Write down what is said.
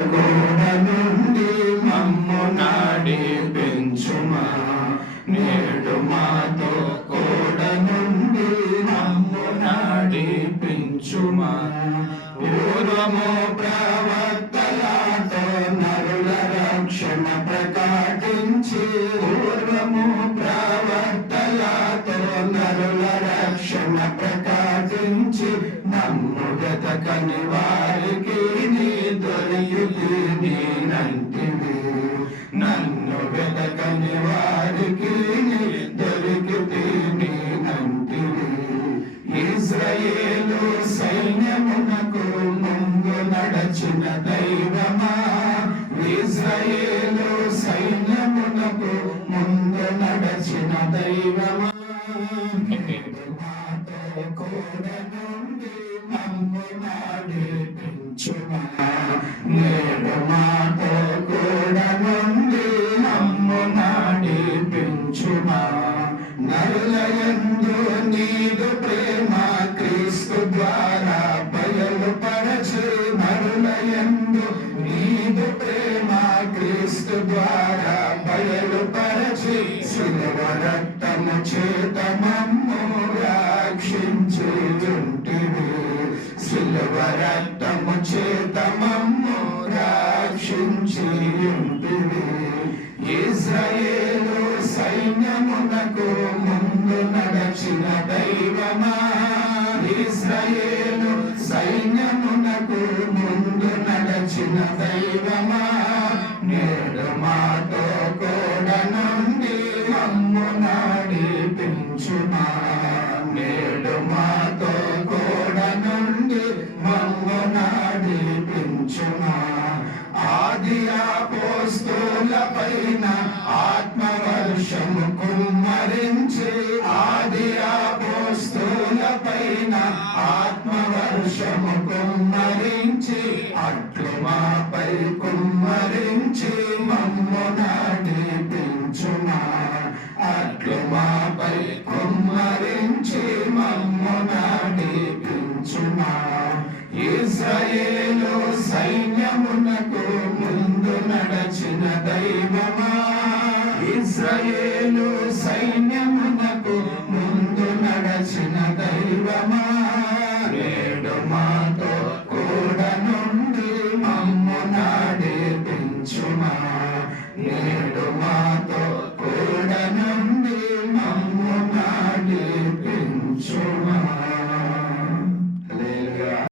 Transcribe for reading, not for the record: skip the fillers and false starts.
గోడ నుండి మమ్ము నడిపించుమా, నేడు మాతో కోడ నుండి మమ్ము నడిపించుమా. పూర్వము ప్రవక్తలతో నరుల రక్షణ ప్రకటించి, పూర్వము ప్రవక్తలతో నరుల రక్షణ ప్రకటించి, నమ్ము వెతకని వారికి నీ దొరికితి నేనంటివి. నన్ను వెతకని వారికి నీ దొరికితి నేనంటివి. ఇశ్రాయేలు సైన్యమునకు ముందు నడచిన దైవమా, ఇశ్రాయేలు సైన్యమునకు ముందు నడచిన దైవమా, మాతో కూడా నుండి మమ్ము నడిపించుమా, నేడు మాతో కూడా నుండి మమ్ము నడిపించుమా. నరులయందు నీదు ప్రేమ క్రీస్తు ద్వారా బయలుపరచి, నరులయందు నీదు ప్రేమ క్రీస్తు ద్వారా బయలుపరచి, శిలువ రక్తము చేత మమ్ము రక్షించుచుంటివి. శిలువ రక్తము చేత మమ్ము రక్షించుచుంటివి. ఇశ్రాయేలు సైన్యమునకు ముందు నడచిన దైవమా, ఇశ్రాయేలు సైన్యమునకు ముందు నడచిన దైవమా, నేడు మాతో కూడా నుండి మమ్ము నడిపించుమా, నేడు మాతో కూడా నుండి మమ్ము నడిపించుమా. ఆది అపోస్తలుల పైన ఆత్మవర్షము